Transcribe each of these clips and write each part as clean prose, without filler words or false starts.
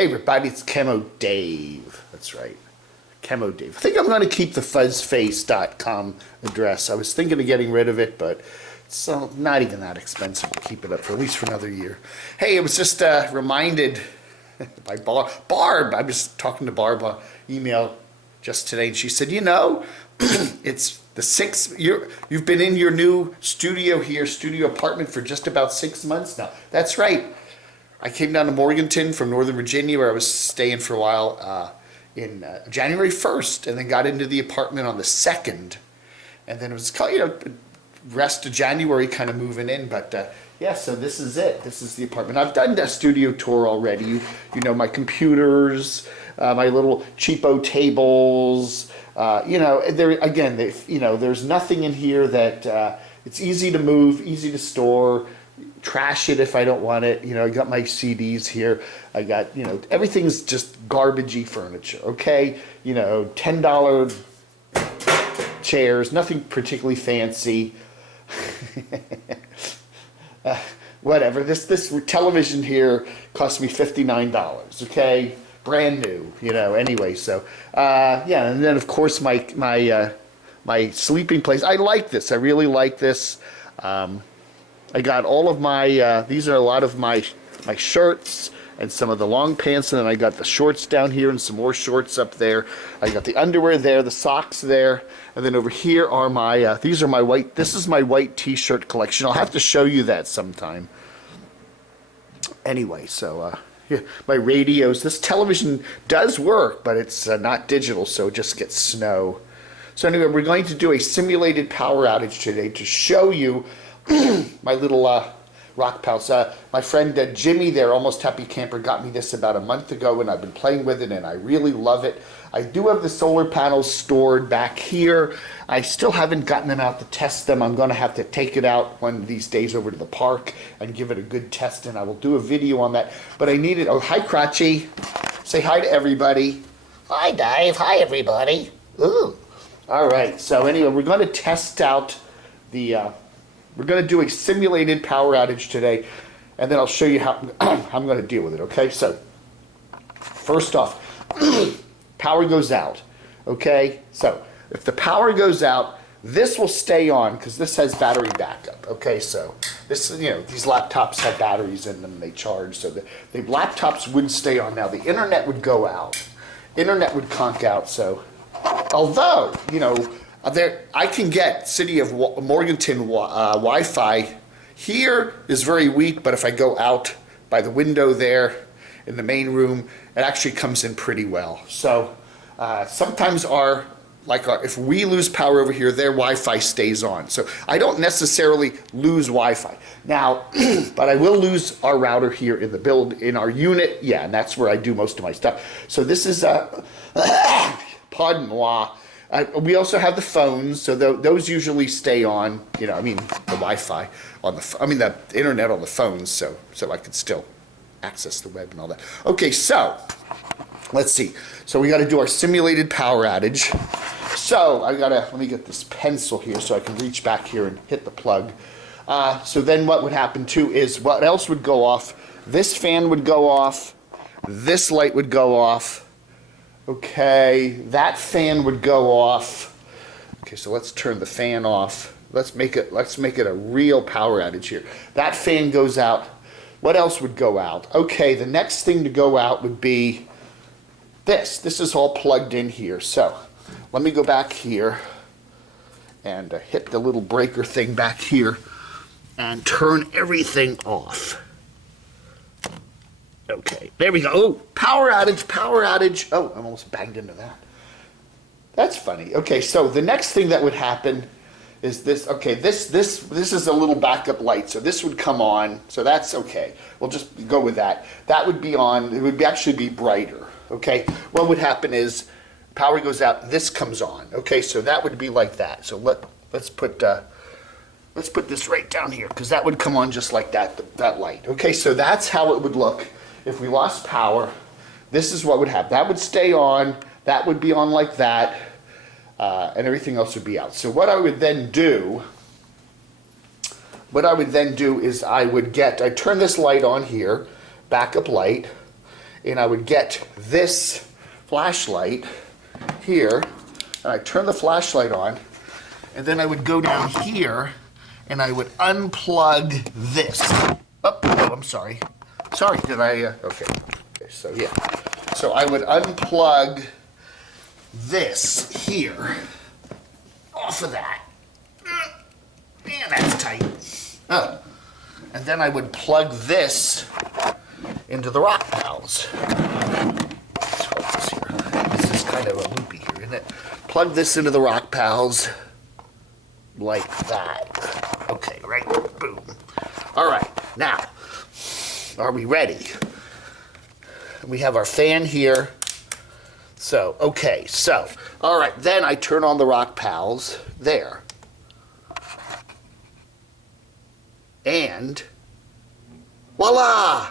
Hey everybody, it's Camo Dave. That's right. Camo Dave. I think I'm going to keep the fuzzface.com address. I was thinking of getting rid of it, but it's not even that expensive to keep it up for at least for another year. Hey, it was just reminded by Barb. I was talking to Barb on email just today, and she said, you know, it's the 6th year you've been in your new studio here, studio apartment for just about 6 months now. That's right. I came down to Morganton from Northern Virginia, where I was staying for a while in January 1st, and then got into the apartment on the 2nd, and then it was called, you know, rest of January kind of moving in. But yeah, so this is it. This is the apartment. I've done a studio tour already. You know, my computers, my little cheapo tables. You know, there again, you know, there's nothing in here that it's easy to move, easy to store. Trash it if I don't want it. You know, I got my CDs here. I got, you know, everything's just garbagey furniture, okay? You know, $10 chairs, nothing particularly fancy. Whatever. This television here cost me $59, okay? Brand new, you know, anyway. So, yeah, and then, of course, my sleeping place. I like this. I really like this. I got all of my, these are a lot of my shirts and some of the long pants, and then I got the shorts down here and some more shorts up there. I got the underwear there, the socks there, and then over here are my, these are my white, this is my white t-shirt collection. I'll have to show you that sometime. Anyway, so, yeah, my radios. This television does work, but it's not digital, so it just gets snow. So anyway, we're going to do a simulated power outage today to show you my little Rockpals. My friend Jimmy there, Almost Happy Camper, got me this about a month ago, and I've been playing with it, and I really love it. I do have the solar panels stored back here. I still haven't gotten them out to test them. I'm going to have to take it out one of these days over to the park and give it a good test, and I will do a video on that. But I need it. Oh, hi, Crotchy. Say hi to everybody. Hi, Dave. Hi, everybody. Ooh. All right. So anyway, we're going to test out the... we're going to do a simulated power outage today, and then I'll show you how I'm going to deal with it, okay? So, first off, power goes out, okay? So, if the power goes out, this will stay on because this has battery backup, okay? So, this, you know, these laptops have batteries in them, they charge, so the laptops would stay on. Now, the internet would go out. Internet would conk out, so, although, you know, I can get City of Morganton Wi-Fi. Here is very weak, but if I go out by the window there in the main room, it actually comes in pretty well. So sometimes if we lose power over here, their Wi-Fi stays on. So I don't necessarily lose Wi-Fi. Now, but I will lose our router here in the in our unit. Yeah, and that's where I do most of my stuff. So this is, pardon moi. We also have the phones, so those usually stay on. You know, I mean the Wi-Fi on the internet on the phones, so I can still access the web and all that. Okay, so let's see. So we got to do our simulated power outage. So let me get this pencil here so I can reach back here and hit the plug. So then what would happen too is what else would go off? This fan would go off. This light would go off. Okay, that fan would go off. Okay, so let's turn the fan off. Let's make it a real power outage here. That fan goes out. What else would go out? Okay, the next thing to go out would be this. This is all plugged in here. So let me go back here and hit the little breaker thing back here and turn everything off. Okay, there we go. Oh, power outage, power outage. Oh, I almost banged into that. That's funny. Okay, so the next thing that would happen is this. Okay, this is a little backup light, so this would come on. So that's okay. We'll just go with that. That would be on. It would actually be brighter. Okay. What would happen is power goes out. This comes on. Okay, so that would be like that. So let's put this right down here because that would come on just like that. That light. Okay, so that's how it would look. If we lost power, this is what would happen. That would stay on, that would be on like that, and everything else would be out. So what I would then do is I'd turn this light on here, backup light, and I would get this flashlight here, and I turn the flashlight on, and then I would go down here and I would unplug this. Oh, I'm sorry. Sorry, did I? Okay, so yeah. So I would unplug this here off of that. Man, that's tight. Oh. And then I would plug this into the Rockpals. Let's hold this here. This is kind of a loopy here, isn't it? Plug this into the Rockpals like that. Okay, right? Boom. All right, now, are we ready? We have our fan here. So, okay, so, all right, then I turn on the Rockpals there. And voila!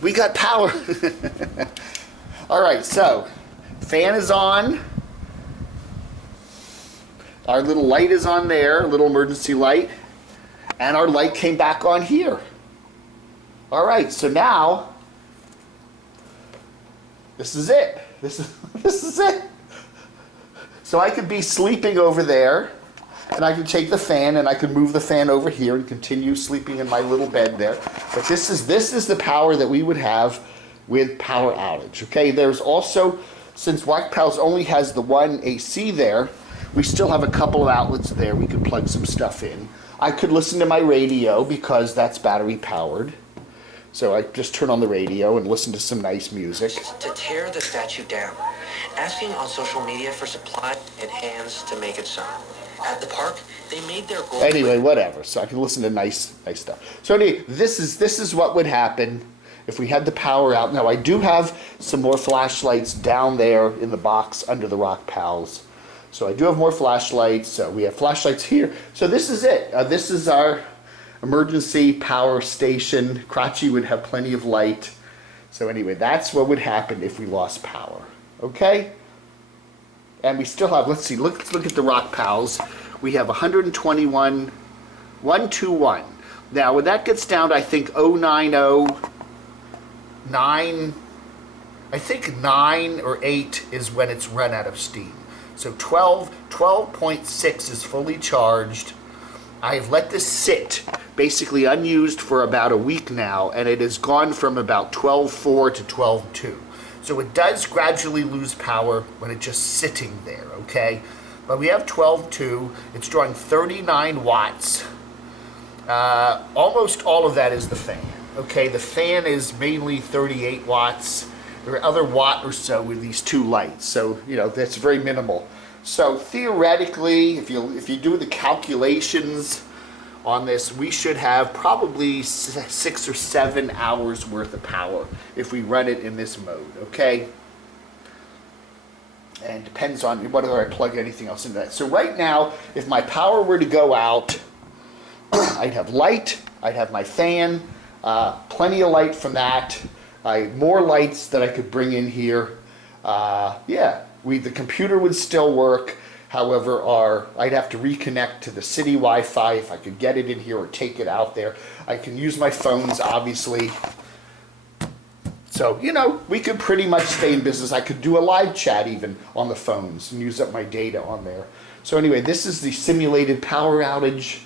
We got power. All right, so fan is on. Our little light is on there, little emergency light. And our light came back on here. All right, so now this is it. This is it. So I could be sleeping over there, and I could take the fan and I could move the fan over here and continue sleeping in my little bed there. But this is the power that we would have with power outage. Okay, there's also, since Rockpals only has the one AC there, we still have a couple of outlets there. We could plug some stuff in. I could listen to my radio because that's battery powered. So I just turn on the radio and listen to some nice music. To tear the statue down, asking on social media for supply and hands to make it so. At the park, they made their goal. Anyway, whatever. So I can listen to nice stuff. So anyway, this is what would happen if we had the power out. Now I do have some more flashlights down there in the box under the Rockpals. So I do have more flashlights. So we have flashlights here. So this is it. This is our emergency power station. Crotchy would have plenty of light. So anyway, that's what would happen if we lost power. Okay? And we still have, let's look at the Rockpals. We have 121, 121. Now when that gets down to, I think 090, 9, I think 9 or 8 is when it's run out of steam. So 12.6 is fully charged. I've let this sit basically unused for about a week now, and it has gone from about 12.4 to 12.2. So it does gradually lose power when it's just sitting there, okay? But we have 12.2. It's drawing 39 watts. Almost all of that is the fan, okay? The fan is mainly 38 watts. There are other watt or so with these two lights, so you know that's very minimal. So theoretically, if you do the calculations on this, we should have probably 6 or 7 hours worth of power if we run it in this mode, okay? And depends on whether I plug anything else into that. So right now, if my power were to go out, I'd have light, I'd have my fan, plenty of light from that. More lights that I could bring in here. Yeah, the computer would still work. However, I'd have to reconnect to the city Wi-Fi if I could get it in here or take it out there. I can use my phones, obviously. So, you know, we could pretty much stay in business. I could do a live chat even on the phones and use up my data on there. So anyway, this is the simulated power outage.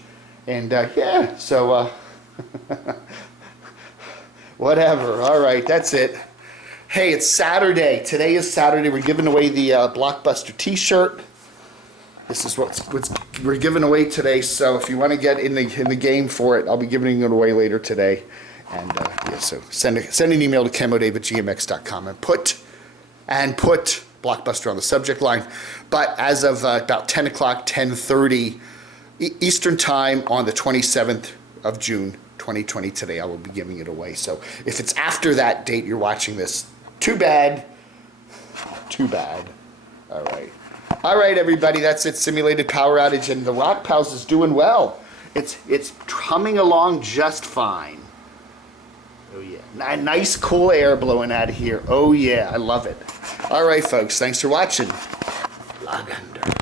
And yeah, so whatever. All right, that's it. Hey, it's Saturday. Today is Saturday. We're giving away the Blockbuster t-shirt. This is what we're giving away today. So if you want to get in the game for it, I'll be giving it away later today. And yeah, so send an email to camodave@gmx.com and put Blockbuster on the subject line. But as of about 10 o'clock, 10:30 Eastern Time on the 27th of June, 2020 today, I will be giving it away. So if it's after that date you're watching this, too bad. Too bad. All right. All right, everybody, that's it. Simulated power outage, and the Rockpals is doing well. It's humming along just fine. Oh yeah, nice cool air blowing out of here. Oh yeah, I love it. All right, folks, thanks for watching. Log under.